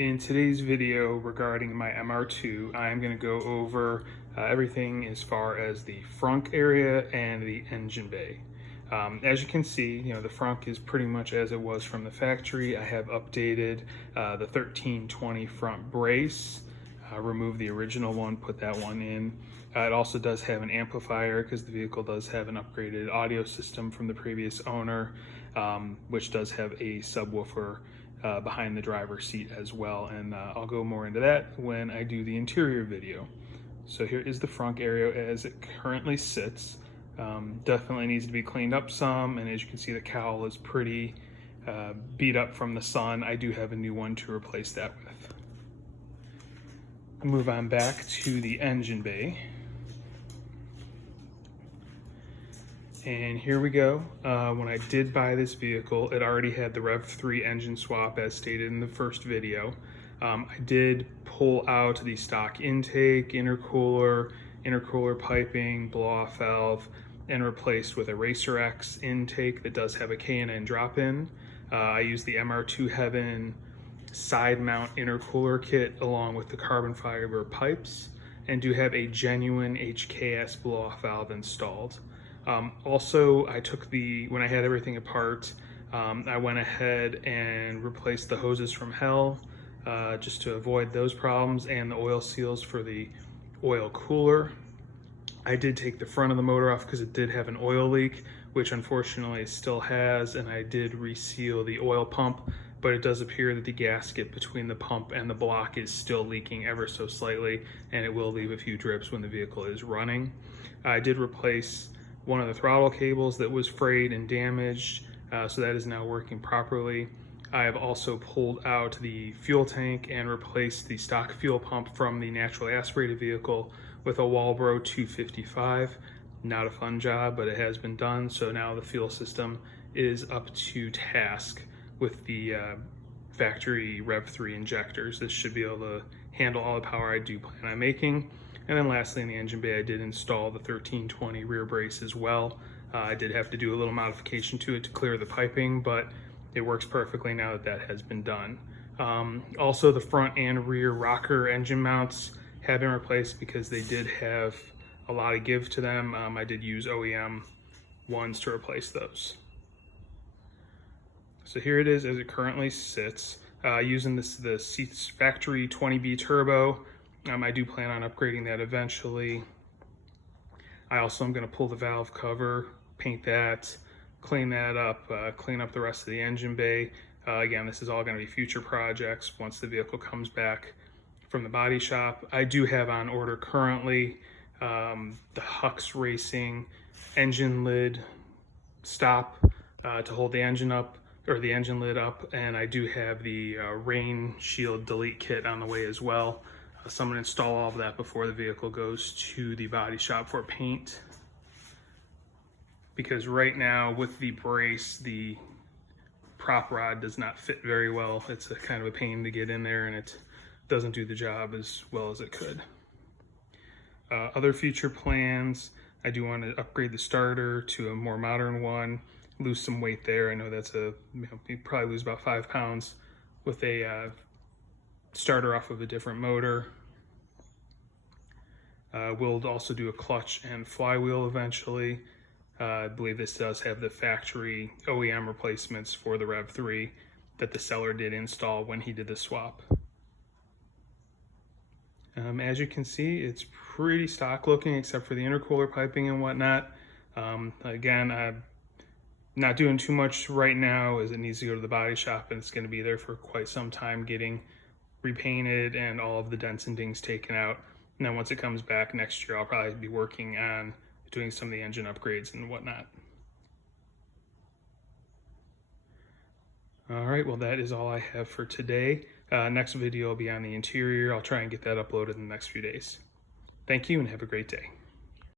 In today's video regarding my MR2, I'm going to go over everything as far as the frunk area and the engine bay. As you can see, the frunk is pretty much as it was from the factory. I have updated the 1320 front brace, removed the original one, put that one in. It also does have an amplifier because the vehicle does have an upgraded audio system from the previous owner, which does have a subwoofer behind the driver's seat as well, and I'll go more into that when I do the interior video. So here is the frunk area as it currently sits. Definitely needs to be cleaned up some, and as you can see, the cowl is pretty beat up from the sun. I do have a new one to replace that with. Move on back to the engine bay. And here we go. When I did buy this vehicle, it already had the Rev3 engine swap as stated in the first video. I did pull out the stock intake, intercooler piping, blow-off valve, and replaced with a Racer X intake that does have a K&N drop-in. I used the MR2 Heaven side mount intercooler kit along with the carbon fiber pipes, and do have a genuine HKS blow-off valve installed. Also, when I had everything apart, I went ahead and replaced the hoses from hell just to avoid those problems, and the oil seals for the oil cooler. I did take the front of the motor off because it did have an oil leak, which unfortunately it still has, and I did reseal the oil pump, but it does appear that the gasket between the pump and the block is still leaking ever so slightly, and it will leave a few drips when the vehicle is running. I did replace one of the throttle cables that was frayed and damaged, so that is now working properly. I have also pulled out the fuel tank and replaced the stock fuel pump from the naturally aspirated vehicle with a Walbro 255. Not a fun job, but it has been done, so now the fuel system is up to task with the factory Rev3 injectors. This should be able to handle all the power I do plan on making. And then lastly, in the engine bay, I did install the 1320 rear brace as well. I did have to do a little modification to it to clear the piping, but it works perfectly now that that has been done. Also, the front and rear rocker engine mounts have been replaced because they did have a lot of give to them. I did use OEM ones to replace those. So here it is as it currently sits. Using the factory 20B Turbo. I do plan on upgrading that eventually. I also am going to pull the valve cover, paint that, clean that up, clean up the rest of the engine bay. Again, this is all going to be future projects once the vehicle comes back from the body shop. I do have on order currently the Hux Racing engine lid stop to hold the engine up, or the engine lid up, and I do have the rain shield delete kit on the way as well. So I'm going to install all of that before the vehicle goes to the body shop for paint. Because right now with the brace, the prop rod does not fit very well. It's a kind of a pain to get in there, and it doesn't do the job as well as it could. Other future plans, I do want to upgrade the starter to a more modern one, lose some weight there. I know that's you probably lose about 5 pounds with a starter off of a different motor. We'll also do a clutch and flywheel eventually. I believe this does have the factory OEM replacements for the Rev3 that the seller did install when he did the swap. As you can see, it's pretty stock looking except for the intercooler piping and whatnot. Again, I'm not doing too much right now as it needs to go to the body shop, and it's going to be there for quite some time getting repainted and all of the dents and dings taken out. And then once it comes back next year, I'll probably be working on doing some of the engine upgrades and whatnot. All right, well, that is all I have for today. Next video will be on the interior. I'll try and get that uploaded in the next few days. Thank you and have a great day.